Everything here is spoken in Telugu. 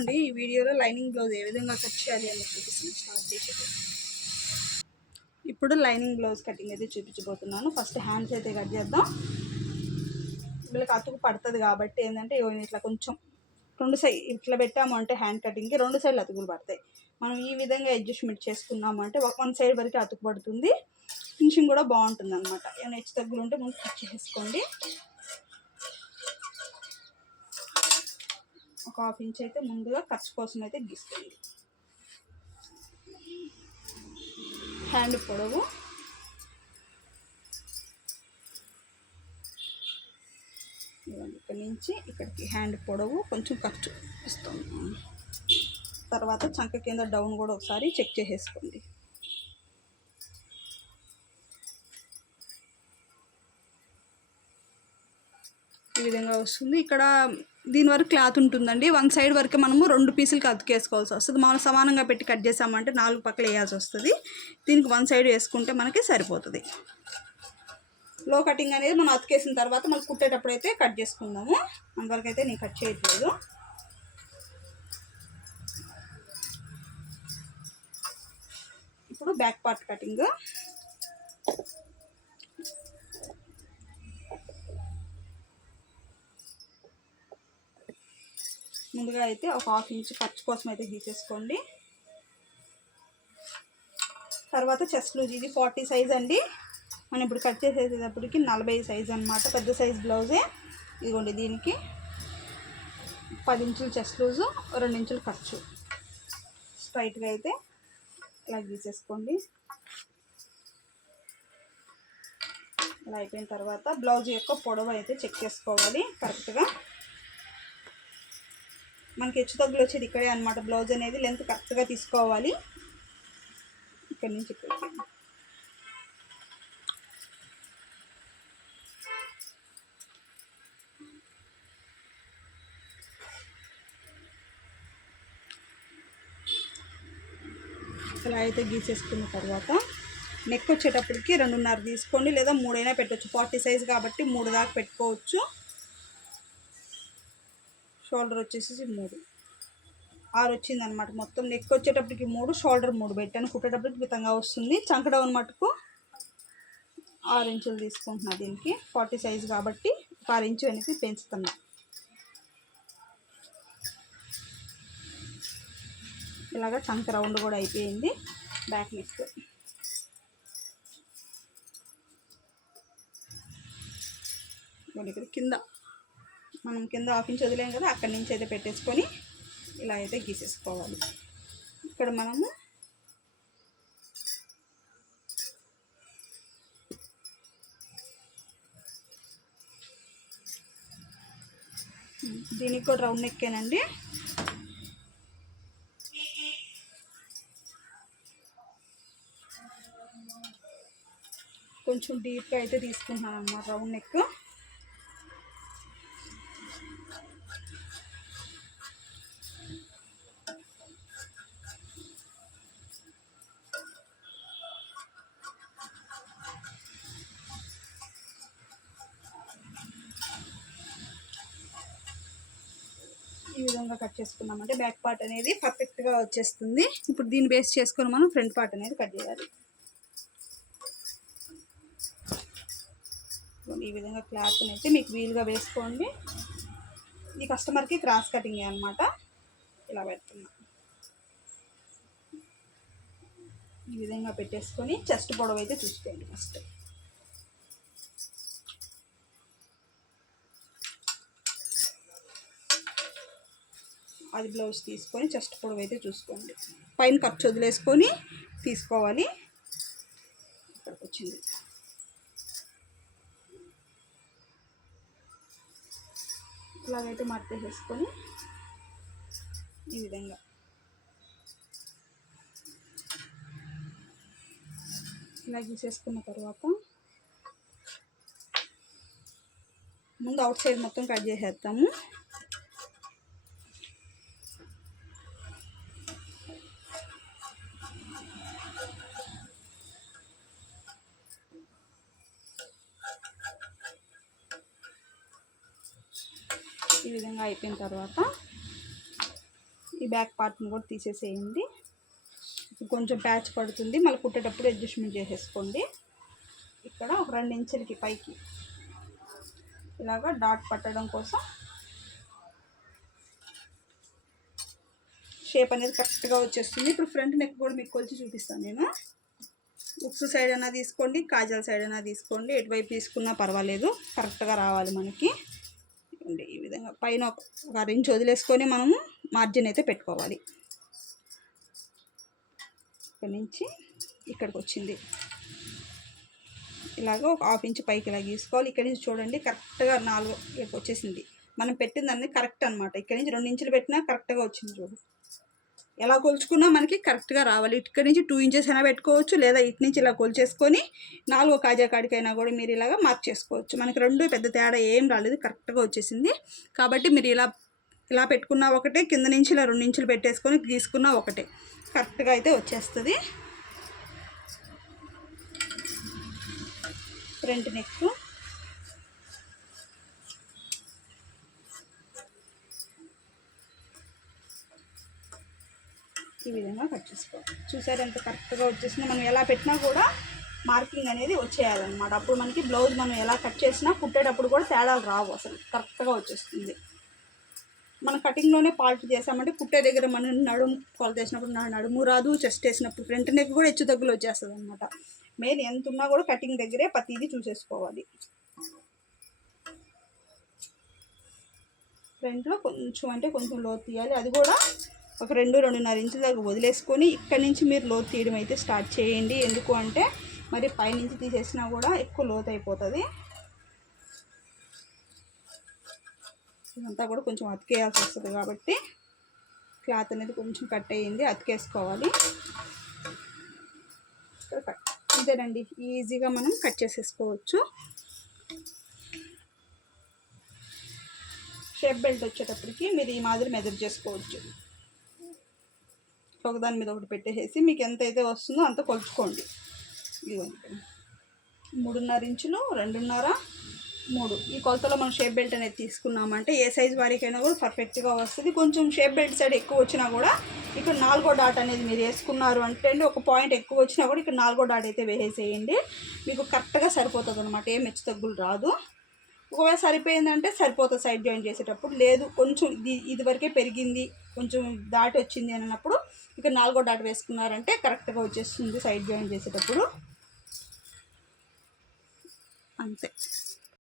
చూడండి ఈ వీడియోలో లైనింగ్ బ్లౌజ్ ఏ విధంగా కట్ చేయాలి అని చూపిస్తాను. స్టార్ట్ చేసేది ఇప్పుడు లైనింగ్ బ్లౌజ్ కటింగ్ అయితే చూపించబోతున్నాను. ఫస్ట్ హ్యాండ్స్ అయితే కట్ చేద్దాం. వీళ్ళకి అతుకు పడుతుంది కాబట్టి ఏంటంటే ఇట్లా కొంచెం రెండు సైడ్ ఇట్లా పెట్టాము అంటే హ్యాండ్ కటింగ్కి రెండు సైడ్లు అతుకులు పడతాయి. మనం ఈ విధంగా అడ్జస్ట్మెంట్ చేసుకున్నాము అంటే వన్ సైడ్ వరకు అతుకు పడుతుంది. ఫినిషింగ్ కూడా బాగుంటుంది అనమాట ఏమైనా హెచ్చు తగ్గులు ఉంటే ముందు కట్ చేసుకోండి ఒక హాఫ్ ఇంచ్ అయితే ముందుగా ఖర్చు కోసం అయితే గీస్తుంది. హ్యాండ్ పొడవు ఇక్కడ నుంచి ఇక్కడికి హ్యాండ్ పొడవు కొంచెం ఖర్చు ఇస్తాం తర్వాత చంక కింద డౌన్ కూడా ఒకసారి చెక్ చేసేసుకోండి. విధంగా వస్తుంది. ఇక్కడ దీని వరకు క్లాత్ ఉంటుందండి. వన్ సైడ్ వరకు మనము రెండు పీసులకి అతికేసుకోవాల్సి వస్తుంది. మనం సమానంగా పెట్టి కట్ చేసామంటే నాలుగు పక్కల వేయాల్సి వస్తుంది. దీనికి వన్ సైడ్ వేసుకుంటే మనకి సరిపోతుంది. లో కటింగ్ అనేది మనం అతికేసిన తర్వాత మనం కుట్టేటప్పుడు అయితే కట్ చేసుకుందాము. అంతవరకైతే అయితే నేను కట్ చేయట్లేదు. ఇప్పుడు బ్యాక్ పార్ట్ కటింగ్. ముందుగా అయితే ఒక హాఫ్ ఇంచ్ ఖర్చు కోసం అయితే గీసేసుకోండి. తర్వాత చెస్ట్ లూజ్ ఇది ఫార్టీ సైజ్ అండి. మనం ఇప్పుడు కట్ చేసేటప్పటికి నలభై సైజ్ అనమాట పెద్ద సైజ్ బ్లౌజే. ఇదిగోండి దీనికి పది ఇంచులు చెస్ట్ లూజు రెండు ఇంచులు ఖర్చు. స్ట్రైట్గా అయితే ఇలా గీసేసుకోండి. ఇలా అయిపోయిన తర్వాత బ్లౌజ్ యొక్క పొడవు అయితే చెక్ చేసుకోవాలి కరెక్ట్గా. మనకి హెచ్చు తగ్గులు వచ్చేది ఇక్కడే అనమాట బ్లౌజ్ అనేది లెంత్ కరెక్ట్గా తీసుకోవాలి. ఇక్కడ నుంచి ఇక్కడ అలా అయితే గీసేసుకున్న తర్వాత నెక్ వచ్చేటప్పటికి రెండున్నర తీసుకోండి లేదా మూడైనా పెట్టవచ్చు ఫార్టీ సైజ్ కాబట్టి మూడు దాకా పెట్టుకోవచ్చు. షోల్డర్ వచ్చేసి మూడు. ఆరు వచ్చింది అనమాట మొత్తం నెక్ వచ్చేటప్పటికి మూడు షోల్డర్ మూడు పెట్టాను. కుట్టేటప్పటికి మితంగా వస్తుంది. చంకడౌన్ మటుకు ఆరు ఇంచులు తీసుకుంటున్నా దీనికి. ఫార్టీ సైజ్ కాబట్టి ఆరు ఇంచు వెనక్కి పెంచుతున్నా. ఇలాగ చంక రౌండ్ కూడా అయిపోయింది. బ్యాక్ నెక్ ఇక్కడ కింద. మనం కింద హాఫ్ ఇంచ్ వదిలేం కదా అక్కడి నుంచి అయితే పెట్టేసుకొని ఇలా అయితే గీసేసుకోవాలి. ఇక్కడ మనము దీనికి కూడా రౌండ్ నెక్కేనండి. కొంచెం డీప్గా అయితే తీసుకుంటున్నాను అన్నమాట రౌండ్ నెక్ ఈ విధంగా కట్ చేసుకున్నామంటే బ్యాక్ పార్ట్ అనేది పర్ఫెక్ట్గా వచ్చేస్తుంది. ఇప్పుడు దీన్ని బేస్ చేసుకొని మనం ఫ్రంట్ పార్ట్ అనేది కట్ చేయాలి. ఈ విధంగా క్లాత్ అయితే మీకు వీలుగా వేసుకోండి. ఈ కస్టమర్కి క్రాస్ కటింగ్ అనమాట ఇలా పెడుతున్నా. ఈ విధంగా పెట్టేసుకొని చెస్ట్ పొడవు అయితే చూసుకోండి ఫస్ట్ అది బ్లౌజ్ తీసుకొని చెస్ట్ పొడవు అయితే చూసుకోండి. పైన ఖర్చు వదిలేసుకొని తీసుకోవాలి. ఇక్కడికి వచ్చింది. ఇలాగైతే మర్చేసేసుకొని ఈ విధంగా. ఇలా గీసేసుకున్న తర్వాత ముందు అవుట్ సైడ్ మొత్తం కట్ చేసేస్తాము ఈ విధంగా అయిపోయిన తర్వాత ఈ బ్యాక్ పార్ట్ని కూడా తీసేసేయండి. కొంచెం ప్యాచ్ పడుతుంది. మళ్ళీ కుట్టేటప్పుడు అడ్జస్ట్మెంట్ చేసేసుకోండి. ఇక్కడ ఒక రెండు ఇంచులకి పైకి ఇలాగా డాట్ పట్టడం కోసం షేప్ అనేది కరెక్ట్గా వచ్చేస్తుంది. ఇప్పుడు ఫ్రంట్ నెక్ కూడా మీకు కొలిచి చూపిస్తాను నేను. ఉక్స్ సైడ్ అయినా తీసుకోండి కాజల్ సైడ్ అయినా తీసుకోండి. ఎటువైపు తీసుకున్నా పర్వాలేదు. కరెక్ట్గా రావాలి మనకి. విధంగా పైన ఒక- ఒక ఇంచ్ వదిలేసుకొని మనము మార్జిన్ అయితే పెట్టుకోవాలి. ఇక్కడ నుంచి ఇక్కడికి వచ్చింది. ఇలాగ ఒక హాఫ్ ఇంచ్ పైకి ఇలా గీసుకోవాలి. ఇక్కడ నుంచి చూడండి కరెక్ట్గా నాలుగు ఇక్కడికి వచ్చేసింది. మనం పెట్టింది కరెక్ట్ అనమాట ఇక్కడ నుంచి రెండు ఇంచులు పెట్టినా కరెక్ట్గా వచ్చింది చూడు. ఎలా కొలుచుకున్నా మనకి కరెక్ట్గా రావాలి. ఇక్కడ నుంచి టూ ఇంచెస్ అయినా పెట్టుకోవచ్చు లేదా ఇటు నుంచి ఇలా కొలిచేసుకొని నాలుగో కాజా కాడికైనా కూడా మీరు ఇలాగా మార్క్ చేసుకోవచ్చు. మనకి రెండు పెద్ద తేడా ఏం రాలేదు కరెక్ట్గా వచ్చేసింది. కాబట్టి మీరు ఇలా ఇలా పెట్టుకున్నా ఒకటే కింద నుంచి ఇలా రెండు ఇంచులు పెట్టేసుకొని తీసుకున్నా ఒకటే. కరెక్ట్గా అయితే వచ్చేస్తుంది. Front neck. ఈ విధంగా కట్ చేసుకోవాలి. చూసారు ఎంత కరెక్ట్గా వచ్చేసిందో? మనం ఎలా పెట్టినా కూడా మార్కింగ్ అనేది వచ్చేయాలన్నమాట. అప్పుడు మనకి బ్లౌజ్ మనం ఎలా కట్ చేసినా కుట్టేటప్పుడు కూడా తేడాలు రావు అసలు. కరెక్ట్గా వచ్చేస్తుంది. మన కటింగ్లోనే పాల్ట్ చేసామంటే కుట్టే దగ్గర మనం నడుము కొలత వేసినప్పుడు నా నడుము రాదు చెస్ట్ వేసినప్పుడు ఫ్రంట్ నెక్ కూడా హెచ్చు తగ్గులు వచ్చేస్తుంది అనమాట మెయిన్ ఎంత ఉన్నా కూడా కటింగ్ దగ్గరే ప్రతిదీ చూసేసుకోవాలి. ఫ్రంట్లో కొంచెం అంటే కొంచెం లోతు తీయాలి. అది కూడా ఒక రెండు రెండున్నర ఇంచుల దాకా వదిలేసుకొని ఇక్కడి నుంచి మీరు లోతు తీయడం అయితే స్టార్ట్ చేయండి. ఎందుకు అంటే మరి పైనుంచి తీసేసినా కూడా ఎక్కువ లోతు అయిపోతుంది. ఇదంతా కూడా కొంచెం అతికేయాల్సి వస్తుంది కాబట్టి క్లాత్ అనేది కొంచెం కట్ అయ్యింది అతికేసుకోవాలి. ఇక్కడ ఈజీగా మనం కట్ చేసేసుకోవచ్చు. షేప్ బెల్ట్ వచ్చేటప్పటికి మీరు ఈ మాదిరి మెజర్ చేసుకోవచ్చు. ఒకదాని మీద ఒకటి పెట్టేసేసి మీకు ఎంత అయితే వస్తుందో అంత కొలుచుకోండి. ఇదిగోండి మూడున్నర ఇంచులు రెండున్నర మూడు. ఈ కొలతలో మనం షేప్ బెల్ట్ అనేది తీసుకున్నామంటే ఏ సైజ్ వారికైనా కూడా పర్ఫెక్ట్గా వస్తుంది. కొంచెం షేప్ బెల్ట్ సైడ్ ఎక్కువ వచ్చినా కూడా ఇక్కడ నాలుగో డాట్ అనేది మీరు వేసుకున్నారు అంటే అండి ఒక పాయింట్ ఎక్కువ వచ్చినా కూడా ఇక్కడ నాలుగో డాట్ అయితే వేసేసేయండి. మీకు కరెక్ట్గా సరిపోతుంది అనమాట ఏ మెచ్చు తగ్గులు రాదు. ఒకవేళ సరిపోయిందంటే సరిపోతుంది సైడ్ జాయిన్ చేసేటప్పుడు. లేదు కొంచెం ఇది ఇది వరకే పెరిగింది కొంచెం దాటి వచ్చింది అని అన్నప్పుడు ఇక నాలుగో డాట్ వేసుకున్నారంటే కరెక్ట్గా వచ్చేస్తుంది సైడ్ జాయిన్ చేసేటప్పుడు. అంతే.